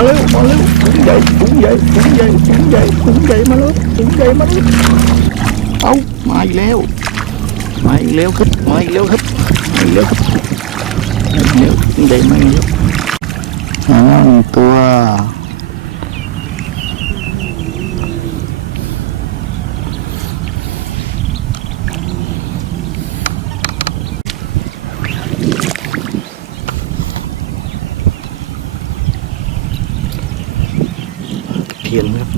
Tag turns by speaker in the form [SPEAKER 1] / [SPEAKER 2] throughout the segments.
[SPEAKER 1] มาแล้วมาแล้วถุงใหญ่ถุงใหญ่ถุงใหญ่ถุงใหญ่ถุงใหญ่มาแล้วถุงใหญ่มาแล้วเอามาอีกแล้ว มาอีกแล้วครับมาอีกแล้วครับมาอีกแล้วครับมาอีกแล้วถุงใหญ่มาอีกแล้วอ่าหนึ่งตัว เทียนครับ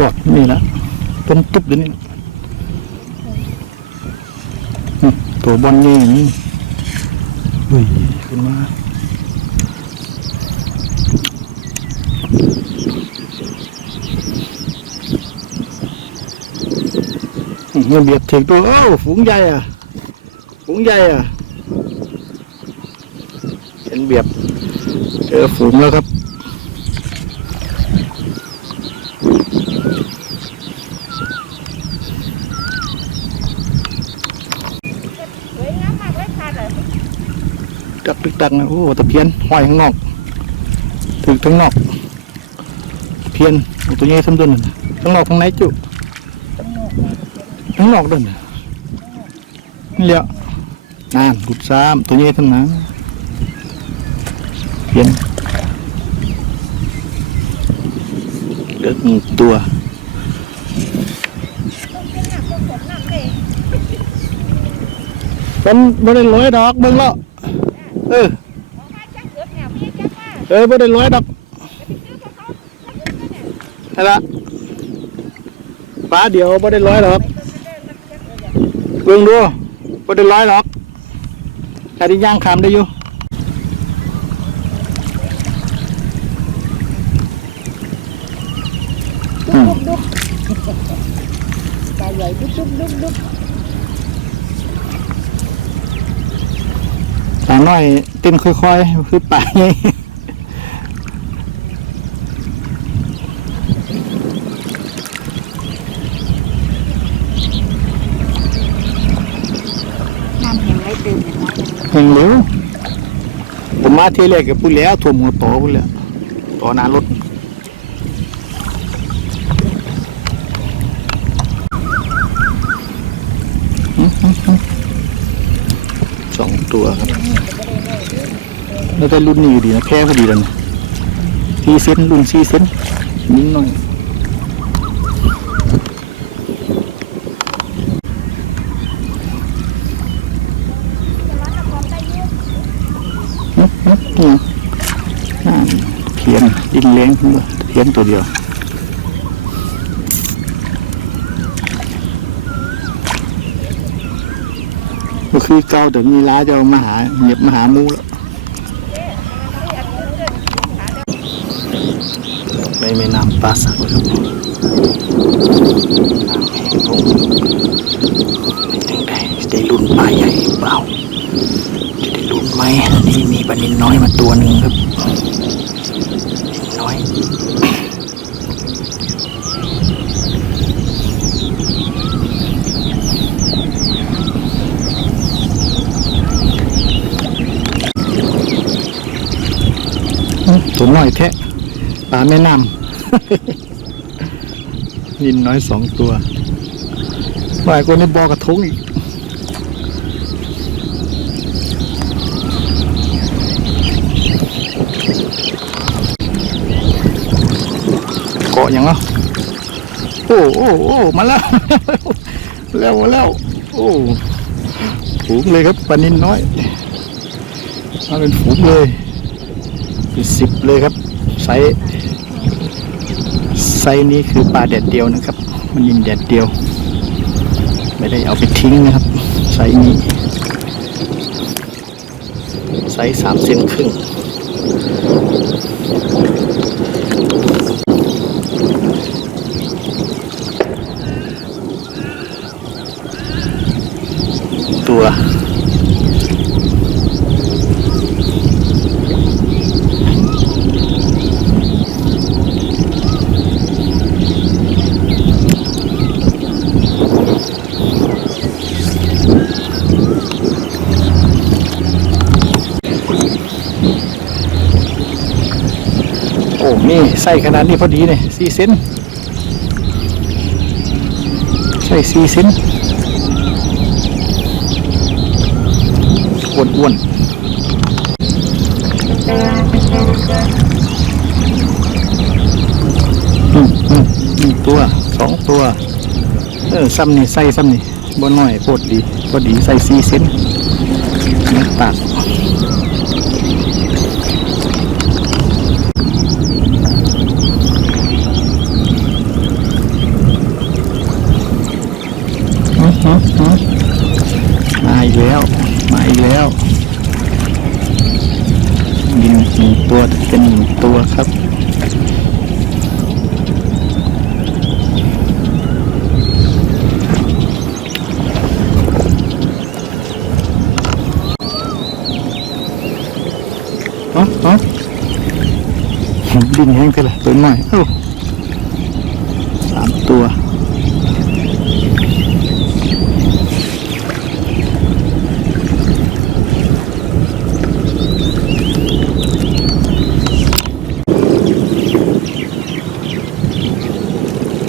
[SPEAKER 1] บอก นี่นะต้นตุ๊บเดี๋ยวนี้นี่ตัวบอลนี่นี่เฮ้ยขึ้นมาอื้อมันเบียดถึงตัวเอ้าฝูงใหญ่อะฝูงใหญ่อะเห็นเบียดเจอฝูงแล้วครับ
[SPEAKER 2] สวยงามมากเลยค่ะเลย
[SPEAKER 1] จักตึกตักนะโอ้ตะเพียนห้อยข้างนอกถึงทั้งนอก เพียนตัวใหญ่สมดุลนั่นน่ะทั้งนอกทั้งในจุทั้งนอกด้วยนะนี่แหละนานกุดซ้ำตัวใหญ่ทั้งนั้นเพียนเลือหนึ่ตัวมันไม่ได้ร้อยดอกเบิ่งแล้ว เออเออไม่ได้ร้อยดอกนั่นละฟ้าเดียวไม่ได้ร้อยดอกเบิ่งดูไม่ได้ร้อยดอกแต่ที่ย่างคำได้อยู่
[SPEAKER 2] ดุ๊บดุ๊บดุ๊บตาใหญ่ดุ๊บดุ๊บ
[SPEAKER 1] ต่น้อยเต้นค่อยๆคือไง
[SPEAKER 2] น้ำแข็งไรตื่นเห็นไหม
[SPEAKER 1] เห็นรู้ผมมาเที่ยวแรกกับพูดแล้วถ่วมหัวโตพูดแล้วต่อหน้ารถ สองตัวครับ แล้วแต่รุ่นนี้อยู่ดีนะแพ้พอดีแล้วนะซีเซนรุ่นซีเซนนิดหน่อยนกนกเนี่ยเขียนดินแรงขึ้นมาเขียนตัวเดียวก็คือเก้าแต่มีร้าจะเอามาหาเหยียบมาหามูแล้วไปแม่น้ำ ปลาสักครับน้ำแห้งลงเป็นยังไงได้รุ่นปลาใหญ่เปล่า จะได้รุ่นไหมนี่มีปลานินน้อยมาตัวหนึ่งครับนินน้อยตัวน้อยแทะปลาแม่น้ำ ยินน้อยสองตัวหลายคนในบอกระทงอีกเกาะย่างเนาะโอ้โอ้โอ้มาแล้ว แล้วมาแล้ว โอ้ฝูงเลยครับปลานินน้อยมาเป็นฝูงเลยเป็นสิบเลยครับไซส์ไซ ส์นี้คือปลาแดดเดียวนะครับ มันนินแดดเดียว ไม่ได้เอาไปทิ้งนะครับ ไซส์นี้ ไซส์สามเซนครึ่งตัว ส่ขนาดนี้พอดีเลยสี่เซนใส่สี่เซนอ้วนอ้วนอืมอืมหนึ่งตัวสองตัว เออซ้ำนี่ใส่ซ้ำนี่บ่น้อยโพดดีพอดีใส่สี่เซนนักตัด อื้อหือหือมาอีกแล้ว มาอีกแล้วยิง หนึ่งตัวเป็นหนึ่งตัวครับอ๋ออ๋อดินแห้งไปละตัวหน่อยเอ้าสามตัว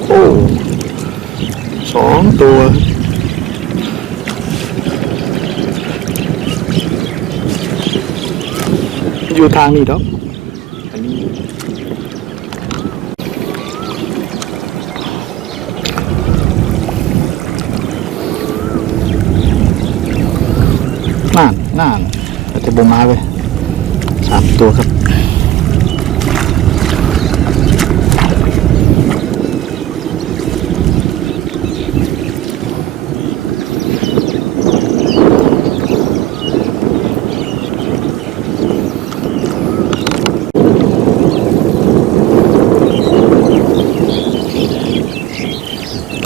[SPEAKER 1] โอ้ ส องตัวอยู่ทางนี้ดอกอันนี้น่านน่านเราจะบมาไปสามตัวครับ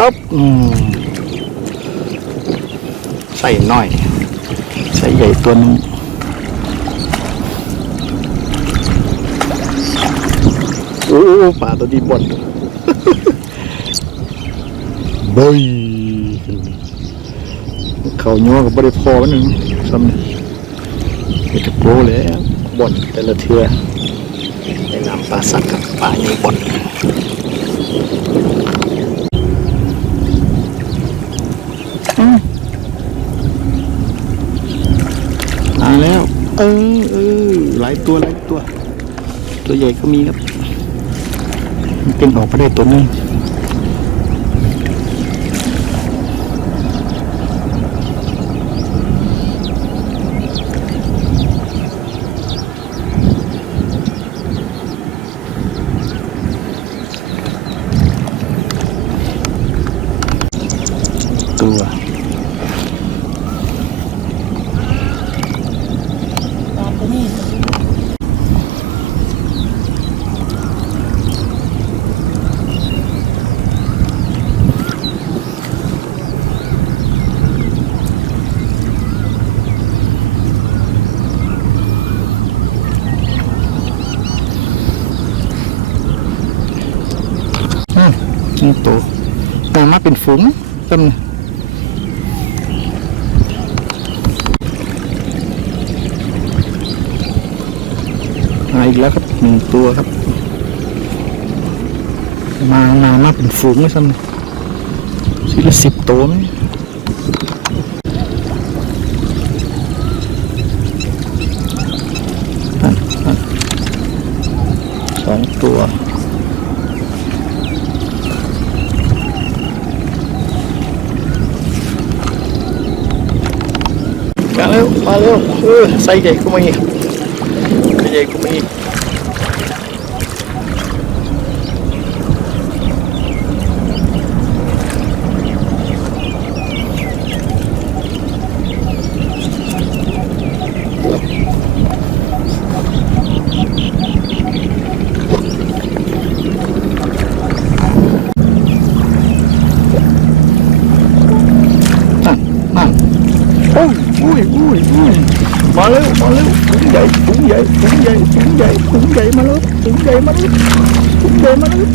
[SPEAKER 1] ต๊บใส่น้อย ใส่ใหญ่ตัวนึงโอ้ป่าตัวดีบดเบยเขาย่อกับบริพอมันหนึ่งซ้ำนี่จะโปรแล้วบดแต่ละเทือในน้ำปลาสักกับปลาใหญ่บด อืมมา แล้ว เออเออหลายตัวหลายตัว ตัวใหญ่ก็มีครับมันเป็นออกมาได้ตัวหนึง
[SPEAKER 2] นี่
[SPEAKER 1] ตัวมามาเป็นฝูงจำมาอีกแล้วครับหนึ่งตัวครับ มามามาเป็นฝูงไม่ซ้ำเลยสิละสิบตัวไหมนั่นนั่นสองตัว เออไซส์ใหญ่ก็มีไซส์ใหญ่ก็มีนั่นนั่นโอ้ยอุ้ยอุ้ยอุ้ย มาเร็วมาเร็วถุงใหญ่ถุงใหญ่ถุงใหญ่ถุงใหญ่ถุงใหญ่มาแล้วถุงใหญ่มาแล้วถุงใหญ่มาแล้ว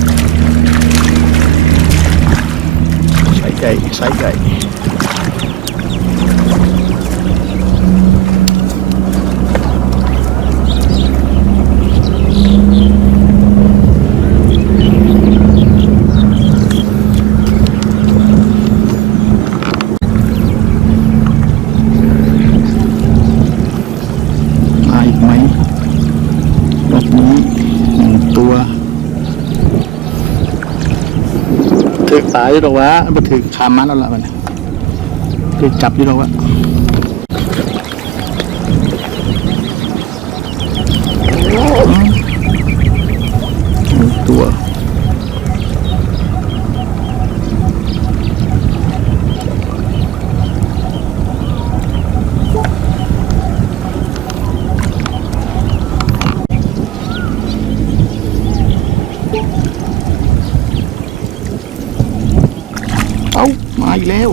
[SPEAKER 1] ใส่ใหญ่ใส่ใหญ่มาอีกไหมรอบนี้หนึ่งตัวถือ ตายอยู่หรอกวะมาถือขามันแล้วล่ะมันถือจับอยู่หรอกวะหนึ่งตัว เอามาอีกแล้ว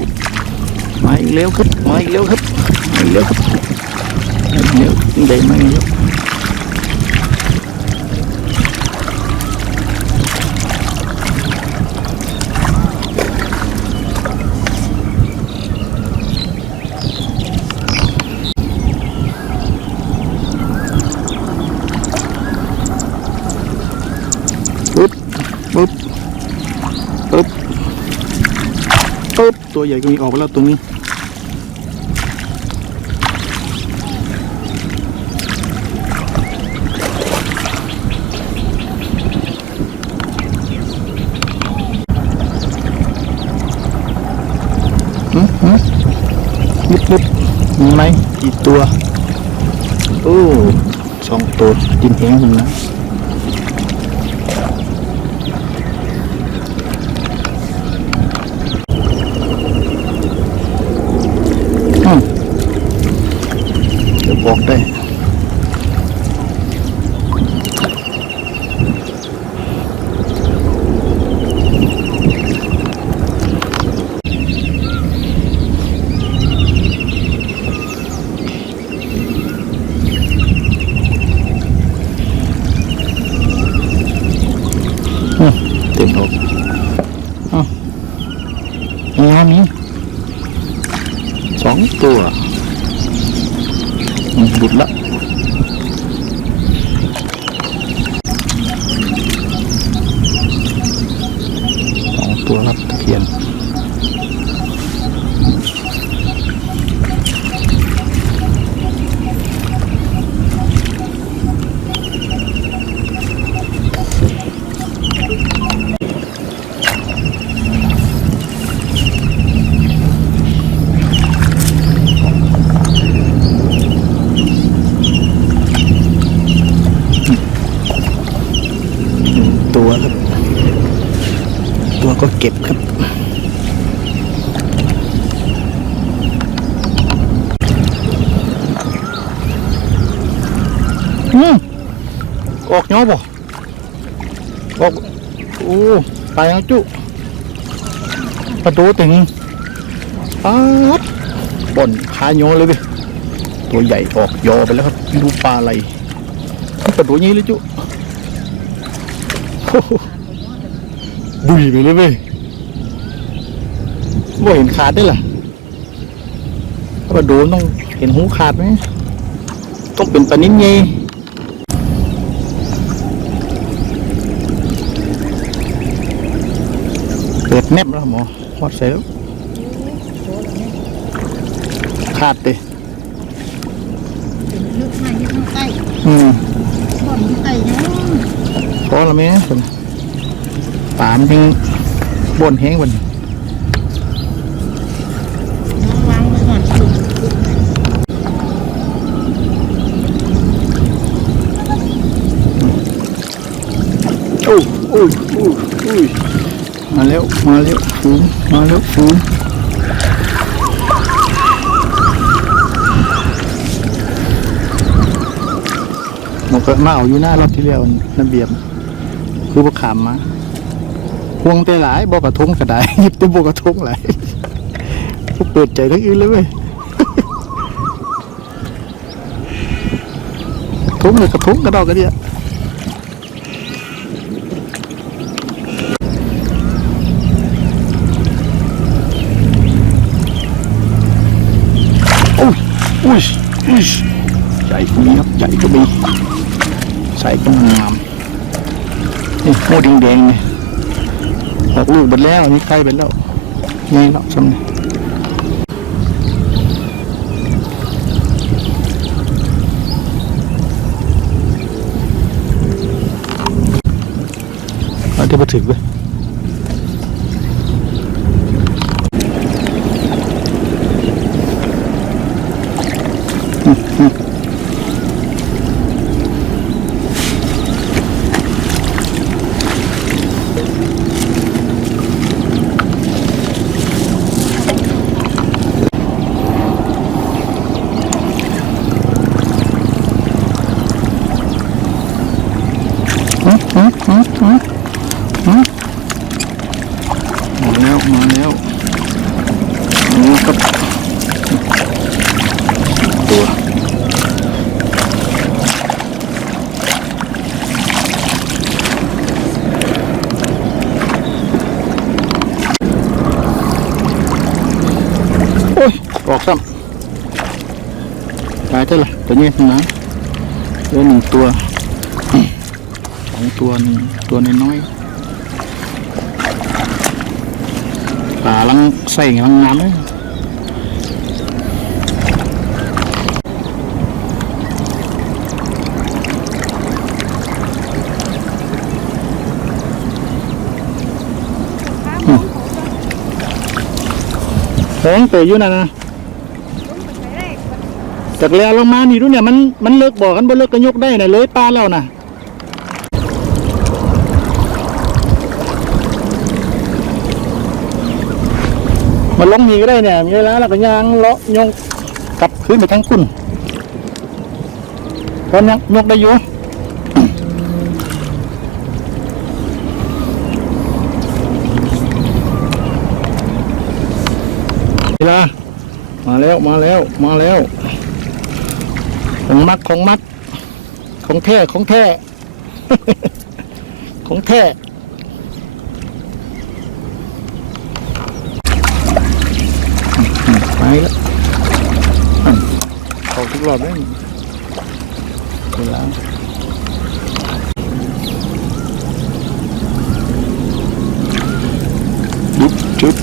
[SPEAKER 1] มาอีกแล้วครับมาอีกแล้วครับมาอีกแล้วครับมาอีกแล้วใหญ่มากแล้วปึ๊บปึ๊บปึ๊บปุ๊บตัวใหญ่ก็มีออกไปแล้วตรงนี้หืมหืมมุดมุด มีไหมกี่ตัวโอ้สองตัวดินแห้งคุณนะอืมเดี๋ยวบอกได้ อืมเต็มอกอ้าวมีงา นนี้สองตัวบุดละสองตัวรับตะเพียน ตัวครับ ตัวก็เก็บครับอืมออกย้อบ่ออกโอ้ไปแล้วจุประตูถึงป๊าดบ่นขาโยเลยเว้ตัวใหญ่ออกยอไปแล้วครับดูปลาอะไรประตูนี้เลยจุ บุยไปเลยเว้ยบ่เห็นขาดได้ล่ะถ้ามาโดนต้องเห็นหูขาดไหมต้องเป็นปลานิ้นไงเปิดแนบแล้วหมอฮอดใส่แล้วขาดเตะ
[SPEAKER 2] ลึกมากยึดข้างใต้
[SPEAKER 1] อืม พอละแม่คนปามยังบนแห้งวัน
[SPEAKER 2] โอ้โอ้
[SPEAKER 1] โอ้โอ้มาแล้ว มาแล้วฟูงมาแล้วฟูงมันก็มาเอาอยู่หน้ารอบที่แล้วระเบียบ มคือบ่ขามมาห่วงแต่หลายบอกกระทงก็ได้หยิบแต่บอกกระทงหลายเปิดใจทั้งอื่นเลยเว้ยทุ่งเลยกระทุ่งกระดอกกระเดียโอ้ยอุ้ยอุ้ยใหญ่ก็มีครับใหญ่ก็มีใส่ก็งาม นี่โมดิงแดงๆเนี่ยออกลูกหมดแล้วอันนี้ใกล้ไปแล้วไงแล้วสำเนีเอาที่มาถึงเลยอืมอืมอืมอืมอืมอืม มาแล้วมาแล้วนี่ครับตัวโอ้ยออกซ้ำตายเท่าไหร่ ตัวนี้นะเหลือหนึ่งตัวสองตัวหนึ่งตัวน้อยๆปลาลังใส่ลังงามเลยแข็งเตยอยู่นะนะ จากเรือลงมานี่ดูเนี่ยมันมันเลิกบอกกันบ่เลิกก็ยกได้นะเลยปลาแล้วนะมันลงมีก็ได้เนี่ยมีเวลาแล้วก็ยางเลาะยงกลับขึ้นไปทั้งคุณเพราะยังยกได้อยู่เวลามาแล้วมาแล้วมาแล้ว ของมัดของมัด ของแท้ของแท้ของแท้ไปแล้วอะเขาทุกรอบเลยเวลายุบจุด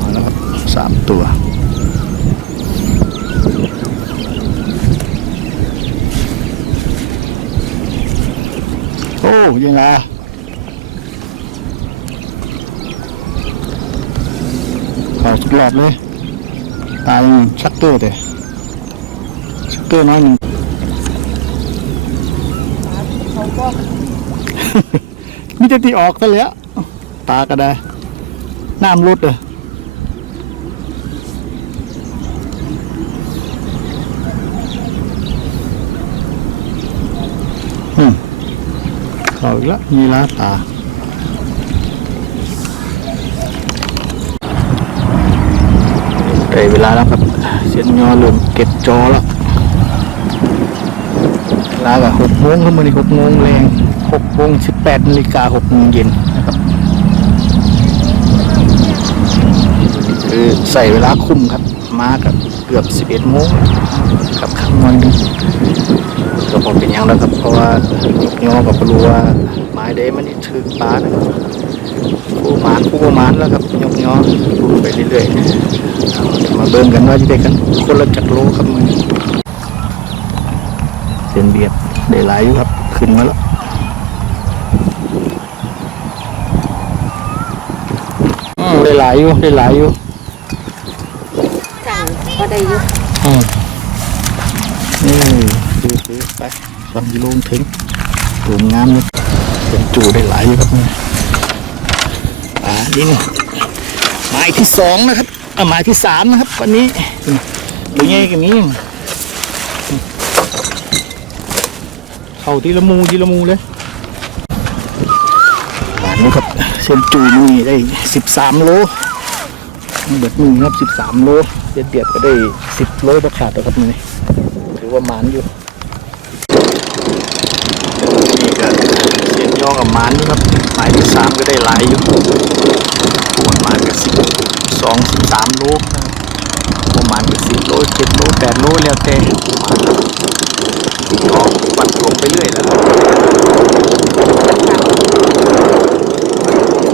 [SPEAKER 1] มาแล้วครับสามตัว ยังไงเอาสุดหลอดเลย ตายยังชักเตอร์แต่ชักเตอร์น้อยหนึ่ง
[SPEAKER 2] เขาก็
[SPEAKER 1] มิจะตีออกซะแล้ว ตาก็ได้น้ำรุดเลย เอาอีกแล้วมีลาตาได้เวลาแล้วครับ เสียนยอเริ่มเก็บจอแล้วเวลาก็หกโมงครับมื่อนี้หกโมงแรงหกโมงสิบแปดนาฬิกาหกโมงเย็นนะครับคือใส่เวลาคุ้มครับ มากับเกือบสิบเอ็ดโมงกับคำนวณหนึง ก็พอเป็นยังแล้วครับ เพราะว่ายกยอกับรู้ว่าไม้เดมันนี่ถือปลานะครับผู้หมานผู้ประมาณแล้วครับยกยอดูไปเรื่อยๆเอาเดี๋ยมาเบิ่งกันว่าจะได้กันคนละจักรโลครับมือเส้นเบียดได้หลายอยู่ครับ ขึ้นมาแล้วอืมได้หลายอยู่ได้หลายอยู่
[SPEAKER 2] สั่งก็ได้อยุ
[SPEAKER 1] อืมนี่ ไปสองกิโลถึงถูงงามเลยเป็นจูได้หลายอยู่ครับเนี่ยอ่านี่นะหมายที่สองนะครับอ่าหมายที่สามนะครับวันนี้ตัวใหญ่กันนี้เข้าทีละมูทีละมูเลยป่านนี้ครับเส้นจูนี่ได้สิบสามโลเบิดมือครับสิบสามโลเดียดเดียดก็ได้สิบโลประขาดแล้วครับนี่ถือว่าหมานอยู่ นี่ก็เสียนย่ อกับหมานครับหมายที่สามก็ได้หลายอยู่ปวดหมานก็สิบสองสิบสามโลประมาณก็สิบโลเจ็ดโลแปดโลแล้วแต่ย่อปัดลงไปเรื่อยแล้วครับ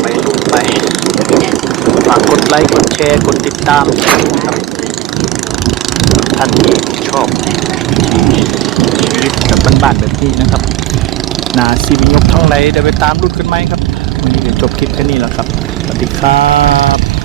[SPEAKER 1] ไปลงไปฝากกดไลค์กดแชร์กดติดตามครับท่านที่ชอบชีวิตแบบบ้านๆแบบนี้นะครับ นาซีมียกท่องไรเดี๋ยวไปตามรุ่นกันไหมครับวันนี้เดี๋ยวจบคลิปแค่นี้แล้วครับ สวัสดีครับ